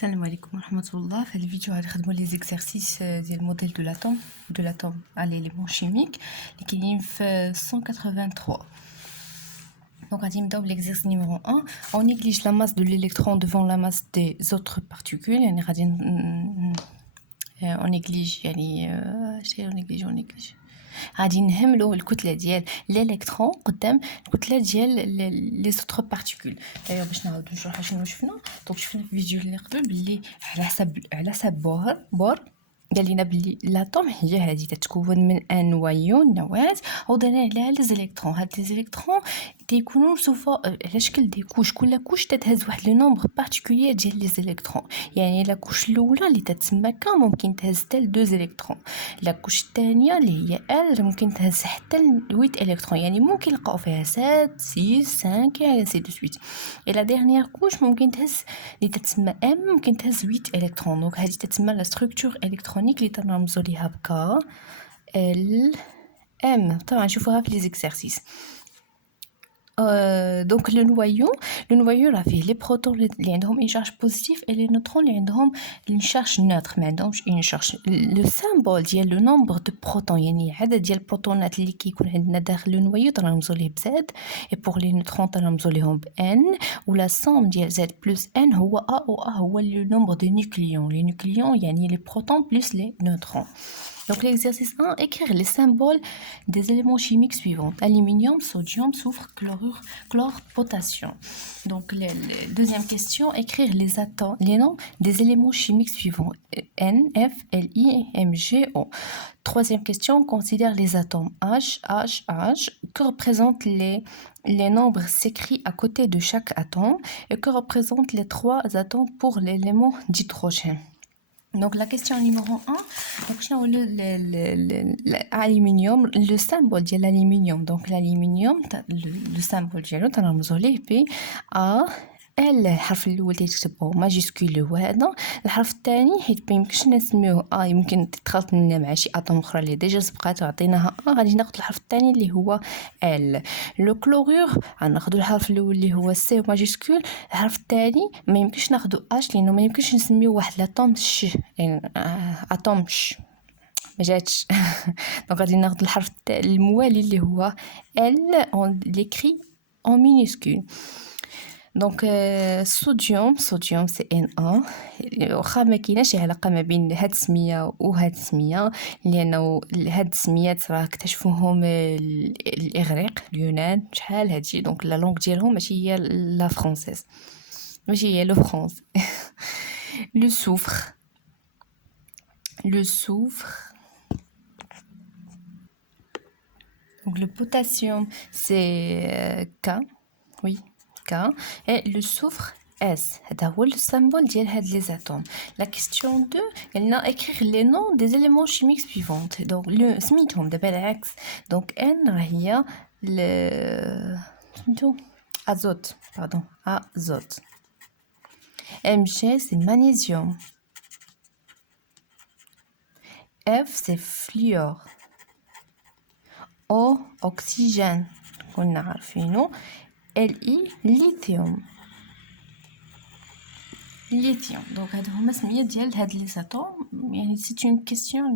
Salam alaikum wa rahmatullah. Dans la vidéo, on va faire les exercices du modèle de l'atome à l'élément chimique, qui est 183. Donc, on va faire l'exercice numéro 1. On néglige la masse de l'électron devant la masse des autres particules. On néglige. غادي نهملوا الكتله ديال الالكترون قدام الكتله ديال لي زوتر بارتيكول. دايوغ باش نعاودو نشرحوا شنو شفنا. دونك شفنا في الفيديو اللي قبل بلي على حسب بور قال لنا بلي لاتوم هي هذه تتكون من انوايون نواه ودرنا عليها لي زيليكترون. هاد لي زيليكترون تيكونوا سوفا على شكل دي كوش، كل كوش تتهز واحد لو نومبر بارتيكولير ديال لي زيليكترون. يعني لا كوش الاولى اللي تتسمى ك ممكن تهز حتى ل 2 زيليكترون، لا كوش الثانيه اللي هي ال ممكن تهز حتى ل 8 الكترون، يعني ممكن نلقاو فيها 7 6 5 et ainsi de suite. et la dernière couche ممكن تهز اللي تتسمى ام ممكن تهز 8 الكترون. دونك هذه تتسمى لا ستركتور الكترونيك اللي تنرمزوا ليها ب ك ال ام. طبعا نشوفوها في لي زيكسيرسيس. donc le noyau راه فيه les protons اللي عندهم une charge positive et les neutrons اللي عندهم une charge neutre، ما عندهمش une charge. le symbole ديال le nombre de protons يعني عدد ديال البروتونات اللي كيكون عندنا داخل le noyau تنرمزوا ليه ب Z، et pour les neutrons تنرمزوا ليهم ب N، و la somme ديال Z plus N هو A، و A هو le nombre de nucléons. les nucléons يعني les protons plus les neutrons. Donc l'exercice 1, écrire les symboles des éléments chimiques suivants: aluminium, sodium, soufre, chlorure, chlore, potassium. Donc deuxième question, écrire les noms des éléments chimiques suivants: N, F, Li, Mg, O. Troisième question, considère les atomes H, H, H, que représentent les nombres s'écrits à côté de chaque atome, et que représentent les 3 atomes pour l'élément d'hydrogène. Donc la question numéro 1, donc l'aluminium, le symbole de l'aluminium. Donc l'aluminium, le symbole ديالو تنرمزوا ليه ب A. الحرف الاول تيكتبو ماجيسكول هو هذا. الحرف الثاني حيت ما يمكنش نسميوه يمكن تتخلط لنا مع شي اطوم اخرى اللي ديجا سبقات وعطيناها غادي ناخذ الحرف الثاني اللي هو ال. لو كلورور غناخذ الحرف الاول اللي هو سي ماجيسكول. الحرف الثاني ما يمكنش ناخذ اش لانه ما يمكنش نسميو واحد لاطوم ش، يعني اطوم ش ما جاتش. دونك غادي ناخذ الحرف الموالي اللي هو ال اون ليكري en minuscule. Donc sodium c'est Na. واخا ما كايناش علاقه ما بين هاد السميه وهاد السميه لانه هاد السميات راه اكتشفوهم الاغريق اليونان شحال هادشي. دونك لا لونغ ديالهم ماشي هي لا فرونسيز، ماشي هي لو فرونس. لو soufre. Donc le potassium c'est K, oui K, et le soufre S. هذا هو le symbole ديال هاد les atomes. La question 2, elle a écrire les noms des éléments chimiques suivants. Donc le سميتهم دابا العكس. Donc N هي le سميتو azote, pardon, azote. Mg c'est magnésium. F c'est fluor. O oxygène كنا عارفينه. Li lithium. دونك هادو هما سميات ديال هاد لي ساتوم. يعني سي اون كيسيون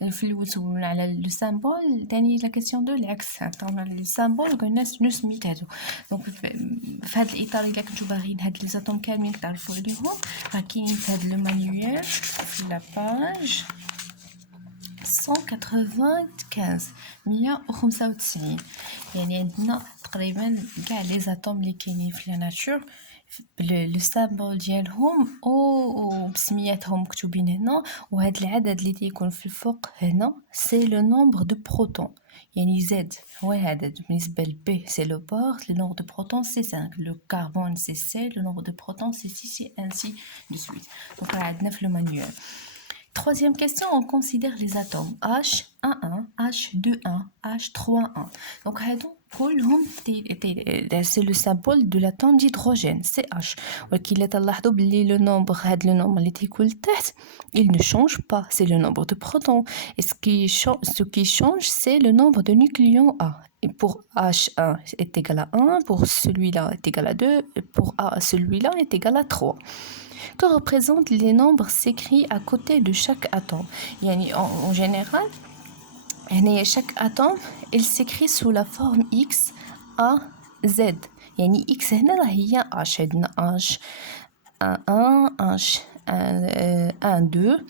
اللي في الاول سولنا على لو سامبول، ثاني لا كيسيون دو العكس عطاونا لي سامبول قلنا شنو سميت هادو. دونك في هاد الاطار الا كنتو باغيين هاد لي ساتوم كاملين تعرفوا عليهم راه كاينين في هاد لو مانيوال في لا باج 195. يعني عندنا تقريبا كاع لي زاتوم اللي كاينين في لا ناتور لو سامبول ديالهم او بسمياتهم مكتوبين هنا. وهاد العدد اللي تيكون في الفوق هنا سي لو نومبر دو بروتون، يعني زد هو هذا. بالنسبه لبي سي لو بور، لو نومبر دو بروتون سي 5، لو كربون سي سي، لو نومبر دو بروتون سي 6 et ainsi de suite. دونك راه عندنا في لو مانيوال. Troisième question, on considère les atomes H11, H21, H31. Donc c'est le symbole de l'atome d'hydrogène, CH. ولكن تلاحظوا بلي le nombre هذا le nombre اللي تيكون تحت il ne change pas, c'est le nombre de protons. Et ce qui change c'est le nombre de nucléons A. Et pour H1 est égal à 1, pour celui-là est égal à 2, et pour A celui-là est égal à 3. que représentent les nombres s'écrits à côté de chaque atome. يعني en général chaque atome il s'écrit sous la forme X, A, Z. يعني X هنا راه هي H. عندنا H 1, H 1, 2,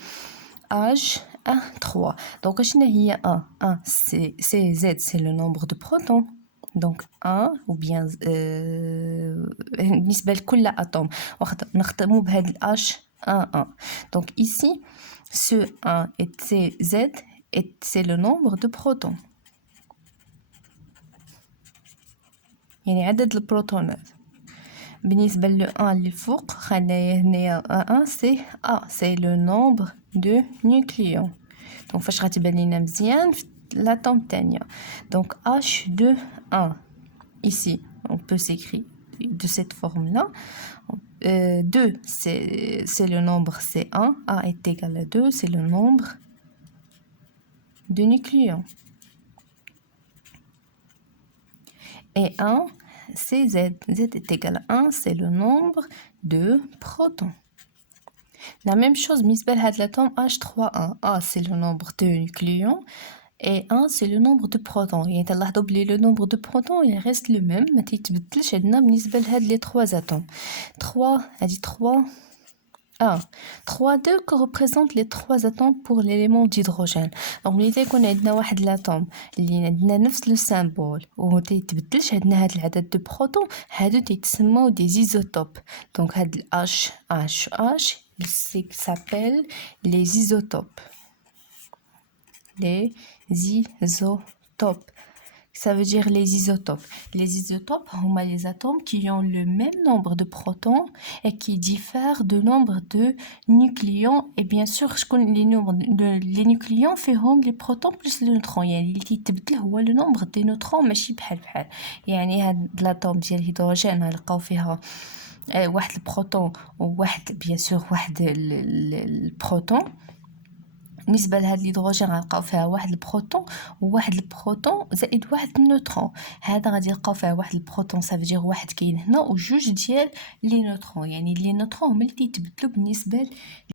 H 1, 3. Donc شنو هي A? c'est Z, c'est le nombre de protons. Donc 1 ou bien بالنسبة لكل atome نختمو بهاد H 1, 1. Donc ici ce 1 et c'est Z et c'est le nombre de protons. يعني عدد البروتونات. بالنسبة ل 1 اللي فوق خلينا هنايا 1 سي سي لو نومبر دو نيوكليون. دونك فاش غتبان لينا مزيان في لاتوم الثانية. دونك H2 1 ici on peut s'écrire de cette forme là. 2 c'est le nombre C1, A est égal à 2, c'est le nombre de nucléons. Et 1 c'est Z. Z est égal à 1, c'est le nombre de protons. La même chose, بالنسبة لهاد l'atome H3A. A, c'est le nombre de nucléons. Et 1, c'est le nombre de protons. يعني تلاحظوا بلي le nombre de protons, il reste le même. ما تيتبدلش عندنا بالنسبة لهاد les 3 atomes. 3, هادي 3. 1. 3, 2 que représentent les 3 atomes pour l'élément d'hydrogène. Donc ملي تيكون عندنا واحد l'atome اللي عندنا نفس لو سامبول و تيتبدلش عندنا هاد العدد دو بروتون هادو تيتسموا des isotopes. Donc هاد H il s'appelle les isotopes. Les isotopes. Ça veut dire les isotopes. Les isotopes sont les atomes qui ont le même nombre de protons et qui diffèrent de nombre de nucléons. Et bien sûr, les nucléons font les protons plus les neutrons. يعني اللي تيتبدل هو le nombre des neutrons ماشي بحال. يعني هاد l'atome ديال الهيدروجين غنلقاو فيها واحد البروتون وواحد بيان سور واحد البروتون. بالنسبه لهاد الهيدروجين غنلقاو فيها واحد البروتون وواحد البروتون زائد واحد النيوترون. هذا غادي نلقاو فيها واحد البروتون صافي واحد كاين هنا وجوج ديال لي نيوترون. يعني لي نيوترون هما اللي تيتبدلوا بالنسبه